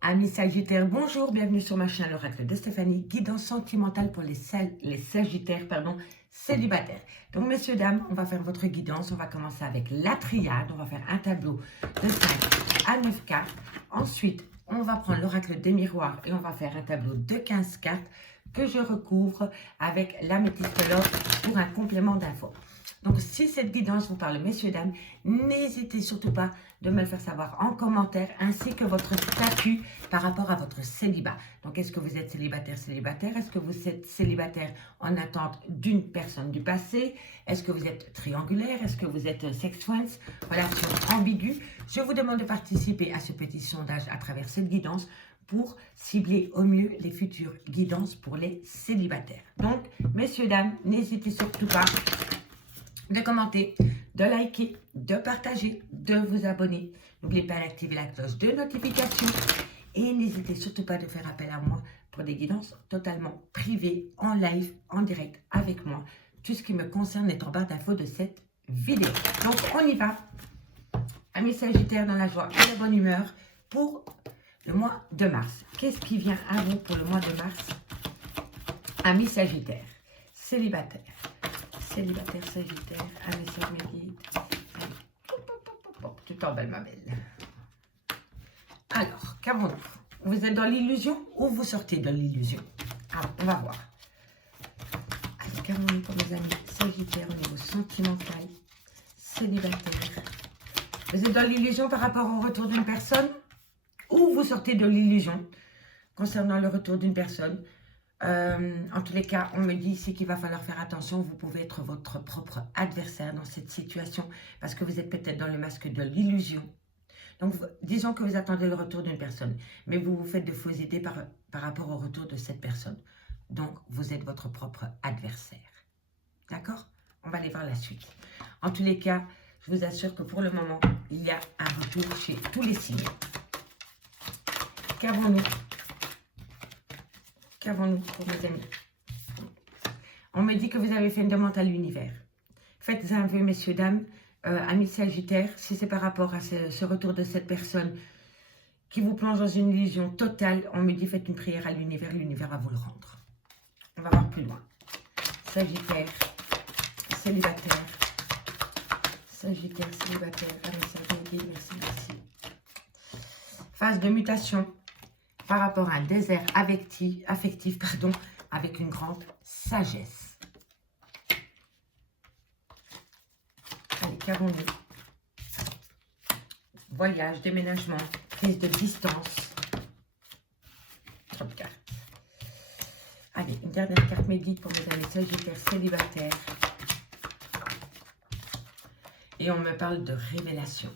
Amis Sagittaires, bonjour, bienvenue sur ma chaîne l'Oracle de Stéphanie, guidance sentimentale pour les Sagittaires, célibataires. Donc messieurs, dames, on va faire votre guidance, on va commencer avec la triade, on va faire un tableau de 5 à 9 cartes. Ensuite, on va prendre l'Oracle des miroirs et on va faire un tableau de 15 cartes que je recouvre avec l'améthyste l'or pour un complément d'infos. Donc, si cette guidance vous parle, messieurs, dames, n'hésitez surtout pas de me le faire savoir en commentaire, ainsi que votre statut par rapport à votre célibat. Donc, est-ce que vous êtes célibataire? Est-ce que vous êtes célibataire en attente d'une personne du passé? Est-ce que vous êtes triangulaire? Est-ce que vous êtes sex friends? Relation ambiguë. Je vous demande de participer à ce petit sondage à travers cette guidance pour cibler au mieux les futures guidances pour les célibataires. Donc, messieurs, dames, n'hésitez surtout pas de commenter, de liker, de partager, de vous abonner. N'oubliez pas d'activer la cloche de notification et n'hésitez surtout pas de faire appel à moi pour des guidances totalement privées, en live, en direct avec moi. Tout ce qui me concerne est en barre d'infos de cette vidéo. Donc on y va, amis Sagittaires, dans la joie et la bonne humeur pour le mois de mars. Qu'est-ce qui vient à vous pour le mois de mars, amis Sagittaires, célibataires? Célibataire, Sagittaire, un message médite. Tu t'emballes, ma belle. Alors, qu'avons-nous? Vous êtes dans l'illusion ou vous sortez de l'illusion? Alors, on va voir. Alors, qu'avons-nous pour mes amis Sagittaires au niveau sentimental, célibataire? Vous êtes dans l'illusion par rapport au retour d'une personne ou vous sortez de l'illusion concernant le retour d'une personne? En tous les cas, on me dit ici qu'il va falloir faire attention. Vous pouvez être votre propre adversaire dans cette situation parce que vous êtes peut-être dans le masque de l'illusion. Donc, disons que vous attendez le retour d'une personne, mais vous vous faites de fausses idées par rapport au retour de cette personne. Donc, vous êtes votre propre adversaire. D'accord? On va aller voir la suite. En tous les cas, je vous assure que pour le moment, il y a un retour chez tous les signes. Qu'avons-nous? Qu'avons-nous pour mes amis? On me dit que vous avez fait une demande à l'univers. Faites un vœu, messieurs, dames, amis Sagittaires, si c'est par rapport à ce retour de cette personne qui vous plonge dans une illusion totale. On me dit faites une prière à l'univers, l'univers va vous le rendre. On va voir plus loin. Sagittaire, célibataire. Sagittaire, célibataire, merci, merci. Phase de mutation par rapport à un désert affectif, avec une grande sagesse. Allez, qu'avons-nous? Voyage, déménagement, prise de distance. Top carte. Allez, une dernière carte médite pour mes amis Sagittaires célibataires. Et on me parle de révélation.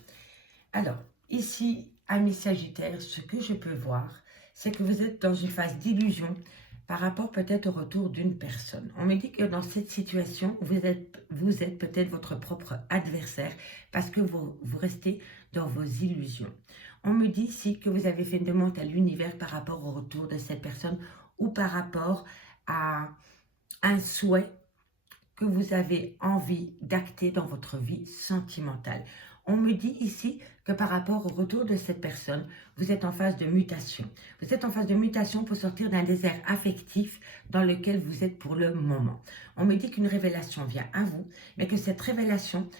Alors, ici, amis Sagittaires, ce que je peux voir, c'est que vous êtes dans une phase d'illusion par rapport peut-être au retour d'une personne. On me dit que dans cette situation, vous êtes peut-être votre propre adversaire parce que vous restez dans vos illusions. On me dit ici que vous avez fait une demande à l'univers par rapport au retour de cette personne ou par rapport à un souhait que vous avez envie d'acter dans votre vie sentimentale. On me dit ici que par rapport au retour de cette personne, vous êtes en phase de mutation. Vous êtes en phase de mutation pour sortir d'un désert affectif dans lequel vous êtes pour le moment. On me dit qu'une révélation vient à vous, mais que cette révélation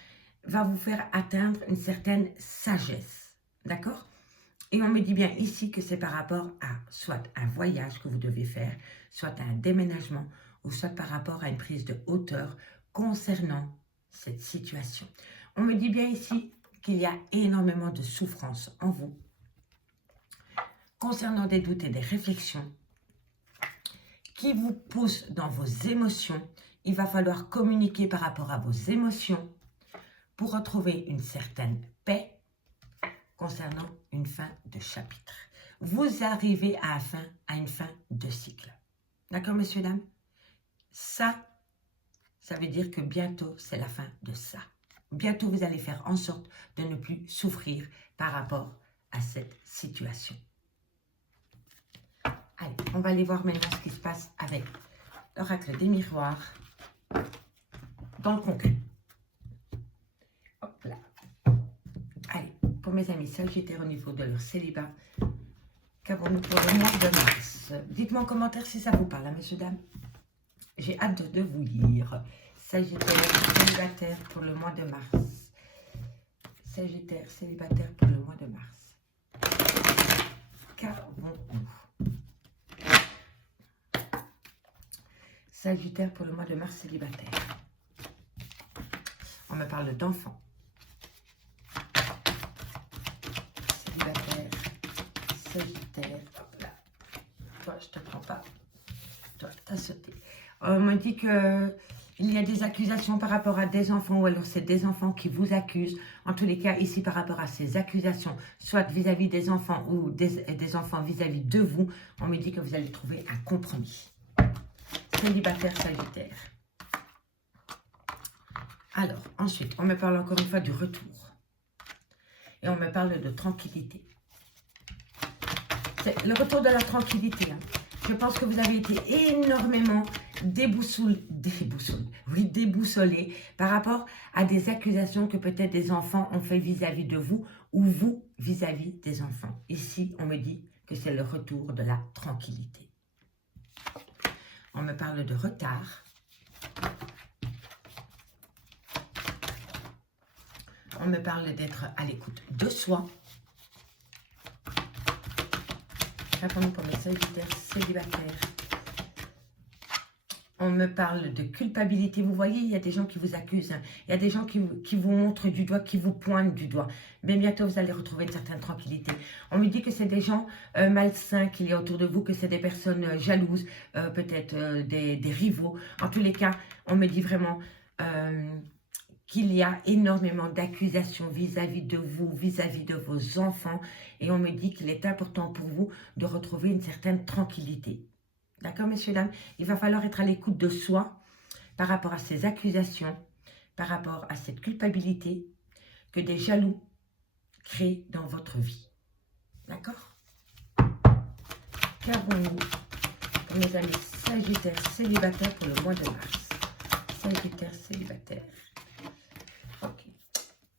va vous faire atteindre une certaine sagesse. D'accord? Et on me dit bien ici que c'est par rapport à soit un voyage que vous devez faire, soit un déménagement, ou soit par rapport à une prise de hauteur concernant cette situation. On me dit bien ici qu'il y a énormément de souffrance en vous concernant des doutes et des réflexions qui vous poussent dans vos émotions. Il va falloir communiquer par rapport à vos émotions pour retrouver une certaine paix concernant une fin de chapitre. Vous arrivez à une fin de cycle. D'accord, messieurs, dames? Ça veut dire que bientôt, c'est la fin de ça. Bientôt, vous allez faire en sorte de ne plus souffrir par rapport à cette situation. Allez, on va aller voir maintenant ce qui se passe avec l'oracle des miroirs dans le concret. Hop là. Allez, pour mes amis Sagittaires au niveau de leur célibat, Qu'avons-nous pour le mois de mars? Dites-moi en commentaire si ça vous parle, hein, messieurs, dames. J'ai hâte de vous lire. Sagittaire, célibataire pour le mois de mars. Sagittaire, célibataire pour le mois de mars. Qu'avons-nous? Sagittaire pour le mois de mars, célibataire. On me parle d'enfants. Célibataire, Sagittaire, hop là. Toi, je te prends pas. Toi, t'as sauté. On me dit que il y a des accusations par rapport à des enfants, ou alors c'est des enfants qui vous accusent. En tous les cas, ici, par rapport à ces accusations, soit vis-à-vis des enfants ou des enfants vis-à-vis de vous, on me dit que vous allez trouver un compromis. Célibataire, Sagittaire. Alors, ensuite, on me parle encore une fois du retour. Et on me parle de tranquillité. C'est le retour de la tranquillité. Hein. Je pense que vous avez été énormément déboussolé par rapport à des accusations que peut-être des enfants ont fait vis-à-vis de vous ou vous vis-à-vis des enfants. Ici, on me dit que c'est le retour de la tranquillité. On me parle de retard. On me parle d'être à l'écoute de soi. Qu'attendons pour mes Sagittaires célibataires. On me parle de culpabilité. Vous voyez, il y a des gens qui vous accusent. Hein. Il y a des gens qui vous montrent du doigt, qui vous pointent du doigt. Mais bientôt, vous allez retrouver une certaine tranquillité. On me dit que c'est des gens malsains qu'il y a autour de vous, que c'est des personnes jalouses, peut-être des rivaux. En tous les cas, on me dit vraiment qu'il y a énormément d'accusations vis-à-vis de vous, vis-à-vis de vos enfants. Et on me dit qu'il est important pour vous de retrouver une certaine tranquillité. D'accord, messieurs, dames? Il va falloir être à l'écoute de soi par rapport à ces accusations, par rapport à cette culpabilité que des jaloux créent dans votre vie. D'accord? Qu'avons-nous pour mes amis Sagittaires célibataires pour le mois de mars? Sagittaire célibataire. Ok.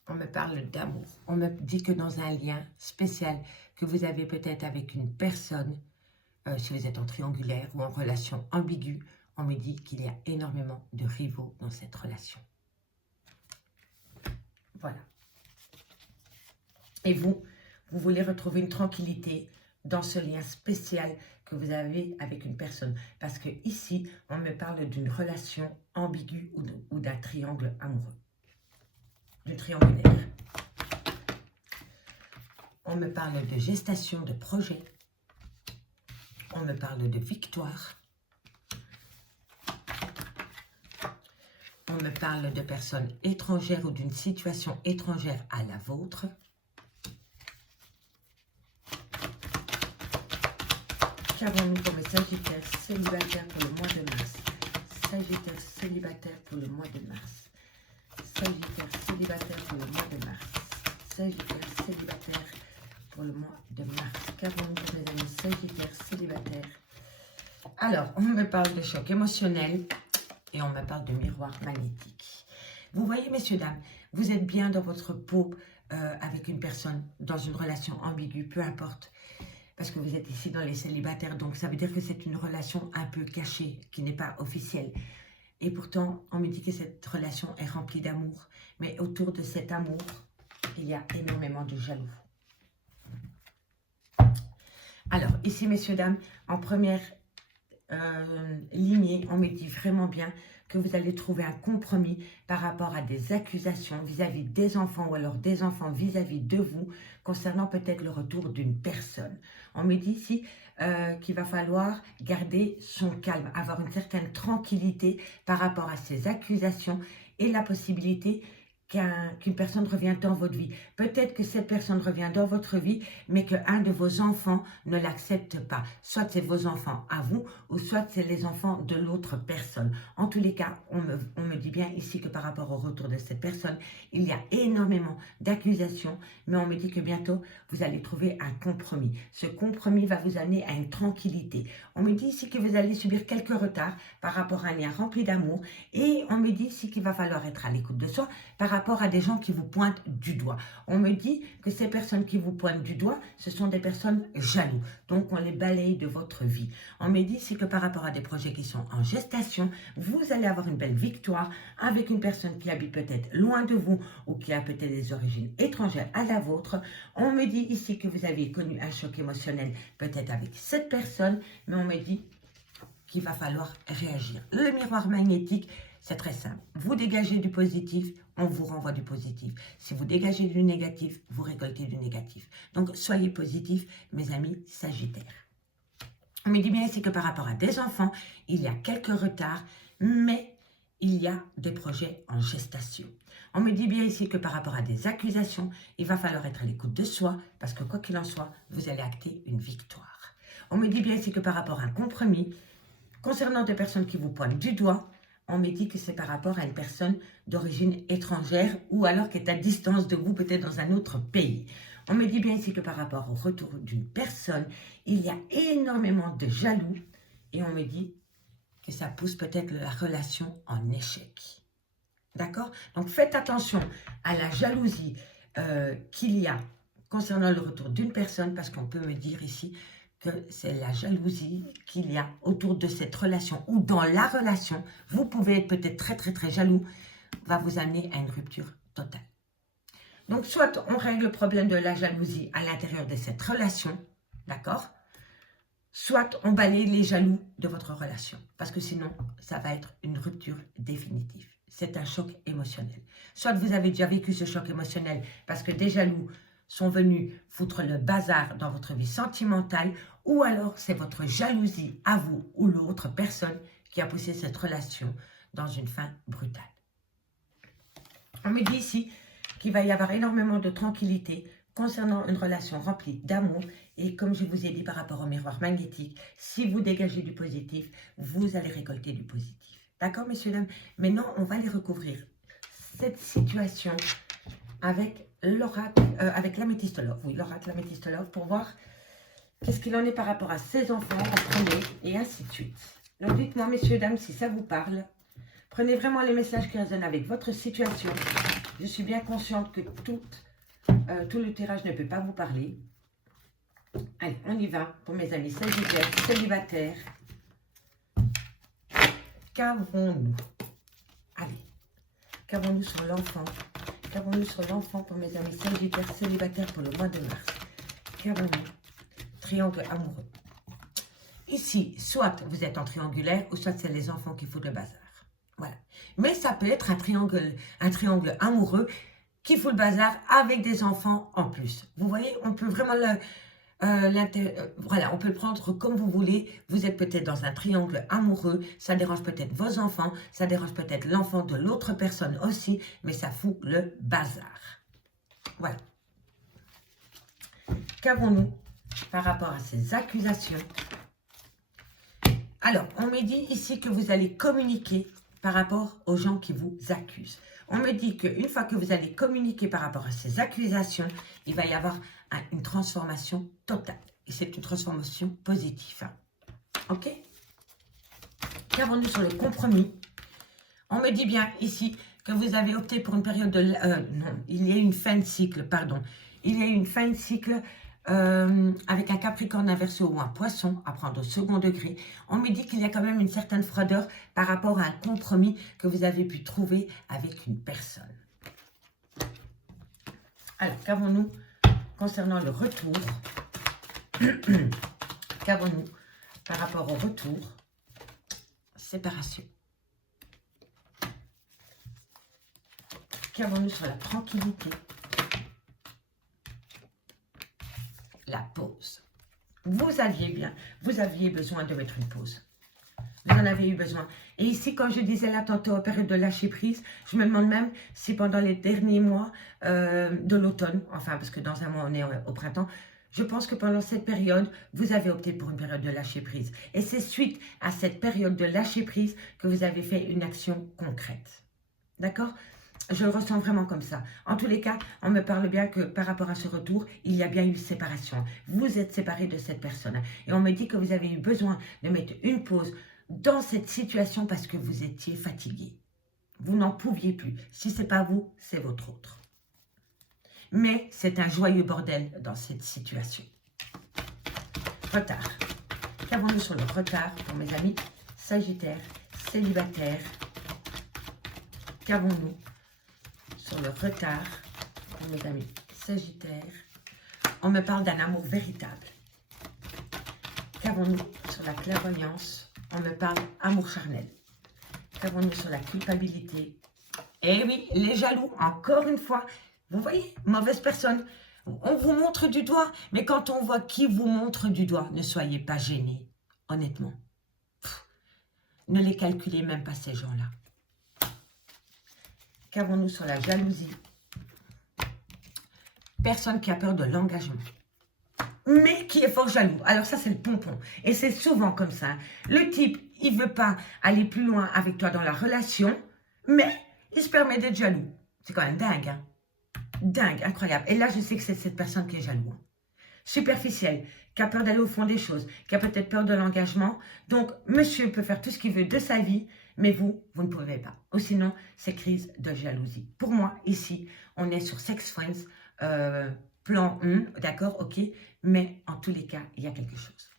On me parle d'amour. On me dit que dans un lien spécial que vous avez peut-être avec une personne, si vous êtes en triangulaire ou en relation ambiguë, on me dit qu'il y a énormément de rivaux dans cette relation. Voilà. Et vous voulez retrouver une tranquillité dans ce lien spécial que vous avez avec une personne. Parce que ici, on me parle d'une relation ambiguë ou d'un triangle amoureux. Du triangulaire. On me parle de gestation de projet. On me parle de victoire. On me parle de personnes étrangères ou d'une situation étrangère à la vôtre. Qu'avons-nous pour mes Sagittaires célibataires pour le mois de mars? Sagittaire célibataire pour le mois de mars. Sagittaire célibataire pour le mois de mars. Sagittaire célibataire pour le mois de mars. Qu'avons-nous pour mes amis Sagittaires célibataires? Alors, on me parle de choc émotionnel et on me parle de miroir magnétique. Vous voyez, messieurs, dames, vous êtes bien dans votre peau avec une personne, dans une relation ambiguë, peu importe. Parce que vous êtes ici dans les célibataires, donc ça veut dire que c'est une relation un peu cachée, qui n'est pas officielle. Et pourtant, on me dit que cette relation est remplie d'amour. Mais autour de cet amour, il y a énormément de jaloux. Alors, ici, messieurs, dames, en première lignée, on me dit vraiment bien que vous allez trouver un compromis par rapport à des accusations vis-à-vis des enfants ou alors des enfants vis-à-vis de vous concernant peut-être le retour d'une personne. On me dit ici qu'il va falloir garder son calme, avoir une certaine tranquillité par rapport à ces accusations et la possibilité qu'une personne revienne dans votre vie. Peut-être que cette personne revient dans votre vie, mais qu'un de vos enfants ne l'accepte pas. Soit c'est vos enfants à vous, ou soit c'est les enfants de l'autre personne. En tous les cas, on me dit bien ici que par rapport au retour de cette personne, il y a énormément d'accusations, mais on me dit que bientôt, vous allez trouver un compromis. Ce compromis va vous amener à une tranquillité. On me dit ici que vous allez subir quelques retards par rapport à un lien rempli d'amour, et on me dit ici qu'il va falloir être à l'écoute de soi par rapport rapport à des gens qui vous pointent du doigt. On me dit que ces personnes qui vous pointent du doigt, ce sont des personnes jaloux. Donc, on les balaye de votre vie. On me dit c'est que par rapport à des projets qui sont en gestation, vous allez avoir une belle victoire avec une personne qui habite peut-être loin de vous ou qui a peut-être des origines étrangères à la vôtre. On me dit ici que vous avez connu un choc émotionnel peut-être avec cette personne, mais on me dit qu'il va falloir réagir. Le miroir magnétique, c'est très simple. Vous dégagez du positif, on vous renvoie du positif. Si vous dégagez du négatif, vous récoltez du négatif. Donc, soyez positifs, mes amis Sagittaires. On me dit bien ici que par rapport à des enfants, il y a quelques retards, mais il y a des projets en gestation. On me dit bien ici que par rapport à des accusations, il va falloir être à l'écoute de soi, parce que quoi qu'il en soit, vous allez acter une victoire. On me dit bien ici que par rapport à un compromis, concernant des personnes qui vous pointent du doigt, on me dit que c'est par rapport à une personne d'origine étrangère ou alors qui est à distance de vous, peut-être dans un autre pays. On me dit bien ici que par rapport au retour d'une personne, il y a énormément de jaloux et on me dit que ça pousse peut-être la relation en échec. D'accord? Donc faites attention à la jalousie qu'il y a concernant le retour d'une personne parce qu'on peut me dire ici que c'est la jalousie qu'il y a autour de cette relation ou dans la relation. Vous pouvez être peut-être très jaloux, va vous amener à une rupture totale. Donc, soit on règle le problème de la jalousie à l'intérieur de cette relation, d'accord? Soit on balaye les jaloux de votre relation, parce que sinon, ça va être une rupture définitive. C'est un choc émotionnel. Soit vous avez déjà vécu ce choc émotionnel parce que des jaloux sont venus foutre le bazar dans votre vie sentimentale, ou alors c'est votre jalousie à vous ou l'autre personne qui a poussé cette relation dans une fin brutale. On me dit ici qu'il va y avoir énormément de tranquillité concernant une relation remplie d'amour et comme je vous ai dit par rapport au miroir magnétique, si vous dégagez du positif, vous allez récolter du positif. D'accord, messieurs, dames? Maintenant, on va aller recouvrir cette situation avec l'oracle, avec l'améthystologue. Oui, l'oracle l'améthystologue pour voir qu'est-ce qu'il en est par rapport à ses enfants en premier et ainsi de suite. Donc dites-moi, messieurs, dames, si ça vous parle. Prenez vraiment les messages qui résonnent avec votre situation. Je suis bien consciente que tout le tirage ne peut pas vous parler. Allez, on y va pour mes amis sagittaires, célibataires. Qu'avons-nous? Allez, qu'avons-nous sur l'enfant? Qu'avons-nous sur l'enfant pour mes amis sagittaires, célibataires pour le mois de mars? Qu'avons-nous? Triangle amoureux. Ici, soit vous êtes en triangulaire, ou soit c'est les enfants qui foutent le bazar. Voilà. Mais ça peut être un triangle amoureux qui fout le bazar avec des enfants en plus. Vous voyez, on peut vraiment voilà, on peut le prendre comme vous voulez. Vous êtes peut-être dans un triangle amoureux, ça dérange peut-être vos enfants, ça dérange peut-être l'enfant de l'autre personne aussi, mais ça fout le bazar. Voilà. Qu'avons-nous par rapport à ces accusations? Alors, on me dit ici que vous allez communiquer par rapport aux gens qui vous accusent. On me dit qu'une fois que vous allez communiquer par rapport à ces accusations, il va y avoir une transformation totale. Et c'est une transformation positive. Ok? Qu'avons-nous sur le compromis? On me dit bien ici que vous avez opté pour une période de... non, il y a une fin de cycle, pardon. Il y a une fin de cycle avec un Capricorne, un Verseau ou un Poisson à prendre au second degré. On me dit qu'il y a quand même une certaine froideur par rapport à un compromis que vous avez pu trouver avec une personne. Alors, qu'avons-nous concernant le retour? Qu'avons-nous par rapport au retour? Séparation. Qu'avons-nous sur la tranquillité? La pause. Vous aviez besoin de mettre une pause. Vous en avez eu besoin. Et ici, quand je disais là tantôt, période de lâcher prise, je me demande même si pendant les derniers mois de l'automne, enfin parce que dans un mois on est au printemps, je pense que pendant cette période, vous avez opté pour une période de lâcher prise. Et c'est suite à cette période de lâcher prise que vous avez fait une action concrète. D'accord ? Je le ressens vraiment comme ça. En tous les cas, on me parle bien que par rapport à ce retour, il y a bien eu séparation. Vous êtes séparés de cette personne. Et on me dit que vous avez eu besoin de mettre une pause dans cette situation parce que vous étiez fatigué. Vous n'en pouviez plus. Si ce n'est pas vous, c'est votre autre. Mais c'est un joyeux bordel dans cette situation. Retard. Qu'avons-nous sur le retard pour mes amis Sagittaires, célibataires? Qu'avons-nous sur le retard pour mes amis Sagittaires? On me parle d'un amour véritable. Qu'avons-nous sur la clairvoyance? On me parle amour charnel. Qu'avons-nous sur la culpabilité? Eh oui, les jaloux, encore une fois. Vous voyez, mauvaise personne. On vous montre du doigt, mais quand on voit qui vous montre du doigt, ne soyez pas gênés, honnêtement. Ne les calculez même pas, ces gens-là. Qu'avons-nous sur la jalousie? Personne qui a peur de l'engagement, mais qui est fort jaloux. Alors ça, c'est le pompon. Et c'est souvent comme ça. Le type, il ne veut pas aller plus loin avec toi dans la relation, mais il se permet d'être jaloux. C'est quand même dingue, hein? Dingue, incroyable. Et là, je sais que c'est cette personne qui est jaloux. Hein. Superficielle, qui a peur d'aller au fond des choses, qui a peut-être peur de l'engagement. Donc, monsieur peut faire tout ce qu'il veut de sa vie, mais vous ne pouvez pas. Ou sinon, c'est crise de jalousie. Pour moi, ici, on est sur Sex Friends, plan 1, d'accord, ok, mais en tous les cas, il y a quelque chose.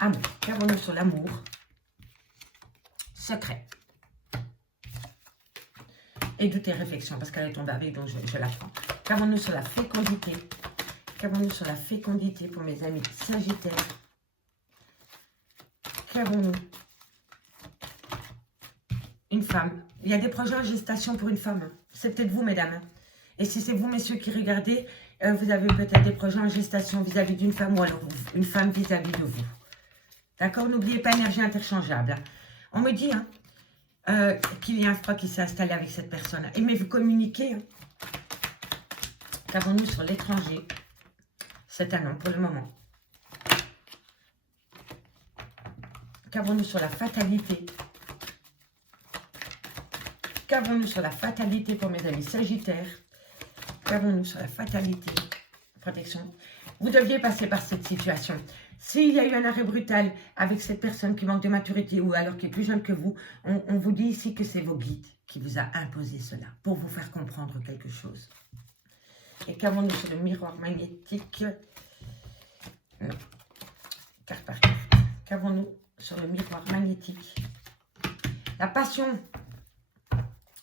Amour. Qu'avons-nous sur l'amour? Secret. Et doute et réflexion, parce qu'elle est tombée avec, donc je la prends. Qu'avons-nous sur la fécondité? Qu'avons-nous sur la fécondité pour mes amis Sagittaires? Qu'avons-nous? Une femme. Il y a des projets en gestation pour une femme. C'est peut-être vous, mesdames. Et si c'est vous, messieurs, qui regardez, vous avez peut-être des projets en gestation vis-à-vis d'une femme ou alors une femme vis-à-vis de vous. D'accord? N'oubliez pas énergie interchangeable. On me dit qu'il y a un froid qui s'est installé avec cette personne. Et mais vous communiquez. Hein. Qu'avons-nous sur l'étranger? C'est un non pour le moment. Qu'avons-nous sur la fatalité? Qu'avons-nous sur la fatalité pour mes amis Sagittaires? Qu'avons-nous sur la fatalité? Protection. Vous deviez passer par cette situation. S'il y a eu un arrêt brutal avec cette personne qui manque de maturité ou alors qui est plus jeune que vous, on vous dit ici que c'est vos guides qui vous a imposé cela pour vous faire comprendre quelque chose. Et qu'avons-nous sur le miroir magnétique? Non. Carte par carte. Qu'avons-nous sur le miroir magnétique? La passion.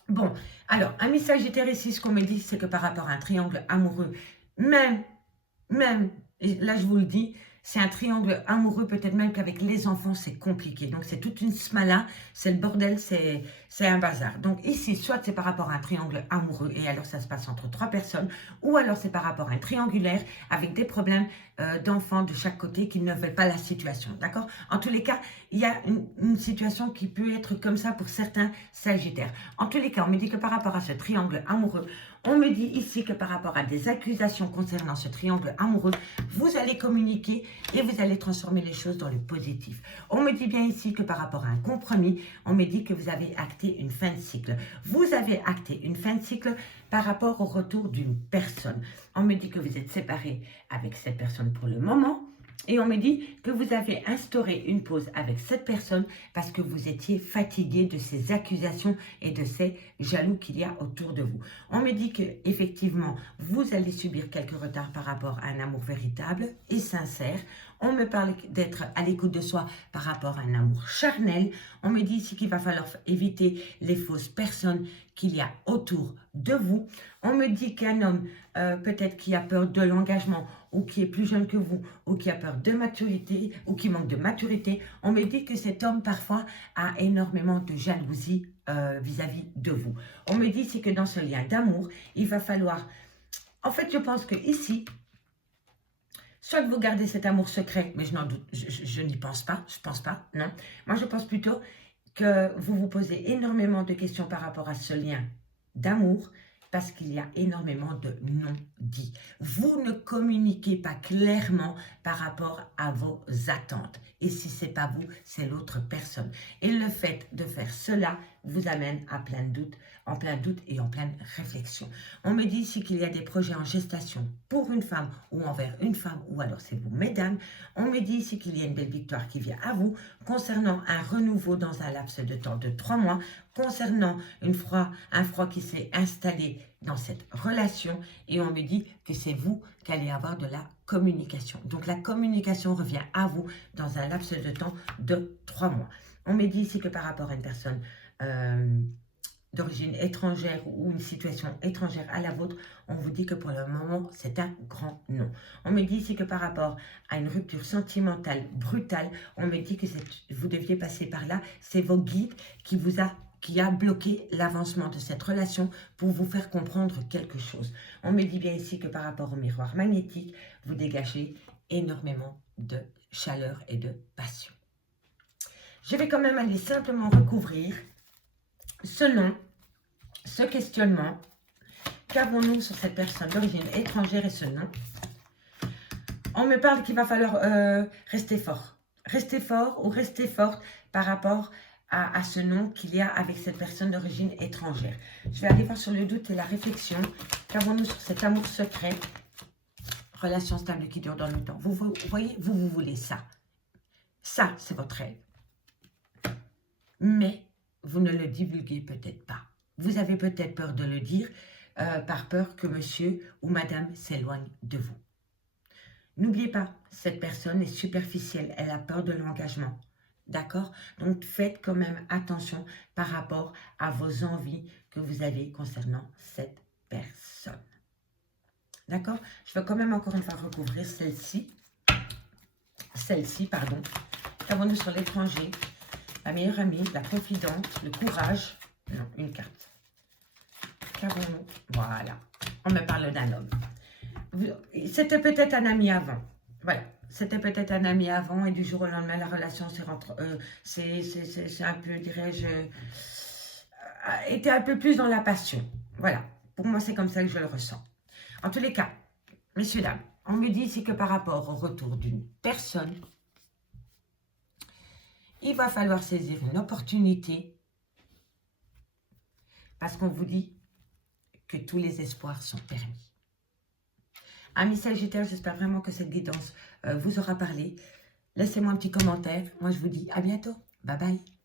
Bon, alors, amis Sagittaire ici, ce qu'on me dit, c'est que par rapport à un triangle amoureux, même, et là je vous le dis, c'est un triangle amoureux, peut-être même qu'avec les enfants, c'est compliqué. Donc, c'est toute une smala, c'est le bordel, c'est un bazar. Donc, ici, soit c'est par rapport à un triangle amoureux, et alors ça se passe entre 3 personnes, ou alors c'est par rapport à un triangulaire, avec des problèmes d'enfants de chaque côté qui ne veulent pas la situation, d'accord? En tous les cas, il y a une situation qui peut être comme ça pour certains Sagittaires. En tous les cas, on me dit que par rapport à ce triangle amoureux, on me dit ici que par rapport à des accusations concernant ce triangle amoureux, vous allez communiquer et vous allez transformer les choses dans le positif. On me dit bien ici que par rapport à un compromis, on me dit que vous avez acté une fin de cycle. Vous avez acté une fin de cycle par rapport au retour d'une personne. On me dit que vous êtes séparés avec cette personne pour le moment. Et on me dit que vous avez instauré une pause avec cette personne parce que vous étiez fatigué de ces accusations et de ces jaloux qu'il y a autour de vous. On me dit que effectivement vous allez subir quelques retards par rapport à un amour véritable et sincère. On me parle d'être à l'écoute de soi par rapport à un amour charnel. On me dit ici qu'il va falloir éviter les fausses personnes qu'il y a autour de vous. On me dit qu'un homme, peut-être qui a peur de l'engagement ou qui est plus jeune que vous ou qui a peur de maturité ou qui manque de maturité, on me dit que cet homme parfois a énormément de jalousie vis-à-vis de vous. On me dit ici que dans ce lien d'amour, il va falloir... En fait, je pense que ici, soit vous gardez cet amour secret, mais je n'en doute, je n'y pense pas, non. Moi, je pense plutôt que vous vous posez énormément de questions par rapport à ce lien d'amour, parce qu'il y a énormément de non-dits. Vous ne communiquez pas clairement par rapport à vos attentes. Et si ce n'est pas vous, c'est l'autre personne. Et le fait de faire cela vous amène à plein de doutes, en plein doute et en pleine réflexion. On me dit ici qu'il y a des projets en gestation pour une femme ou envers une femme, ou alors c'est vous, mesdames. On me dit ici qu'il y a une belle victoire qui vient à vous concernant un renouveau dans un laps de temps de 3 mois, concernant un froid qui s'est installé dans cette relation, et on me dit que c'est vous qui allez avoir de la communication. Donc la communication revient à vous dans un laps de temps de 3 mois. On me dit ici que par rapport à une personne d'origine étrangère ou une situation étrangère à la vôtre, on vous dit que pour le moment, c'est un grand non. On me dit ici que par rapport à une rupture sentimentale brutale, on me dit que vous deviez passer par là. C'est vos guides qui a bloqué l'avancement de cette relation pour vous faire comprendre quelque chose. On me dit bien ici que par rapport au miroir magnétique, vous dégagez énormément de chaleur et de passion. Je vais quand même aller simplement recouvrir ce nom, ce questionnement. Qu'avons-nous sur cette personne d'origine étrangère et ce nom? On me parle qu'il va falloir rester fort. Rester fort ou rester forte par rapport à ce nom qu'il y a avec cette personne d'origine étrangère. Je vais aller voir sur le doute et la réflexion. Qu'avons-nous sur cet amour secret? Relation stable qui dure dans le temps. Vous voyez, vous voulez ça. Ça, c'est votre rêve. Mais vous ne le divulguez peut-être pas. Vous avez peut-être peur de le dire par peur que monsieur ou madame s'éloigne de vous. N'oubliez pas, cette personne est superficielle. Elle a peur de l'engagement. D'accord? Donc, faites quand même attention par rapport à vos envies que vous avez concernant cette personne. D'accord? Je vais quand même encore une fois recouvrir celle-ci. Celle-ci, pardon. Qu'avons-nous sur l'étranger? La meilleure amie, la confidente, le courage. Non, une carte. Qu'avons-nous? Voilà. On me parle d'un homme. C'était peut-être un ami avant. Voilà. C'était peut-être un ami avant et du jour au lendemain, la relation c'est un peu, dirais-je, était un peu plus dans la passion. Voilà. Pour moi, c'est comme ça que je le ressens. En tous les cas, messieurs, dames, on me dit ici que par rapport au retour d'une personne, il va falloir saisir une opportunité parce qu'on vous dit que tous les espoirs sont permis. Amis Sagittaires, j'espère vraiment que cette guidance vous aura parlé. Laissez-moi un petit commentaire. Moi, je vous dis à bientôt. Bye bye.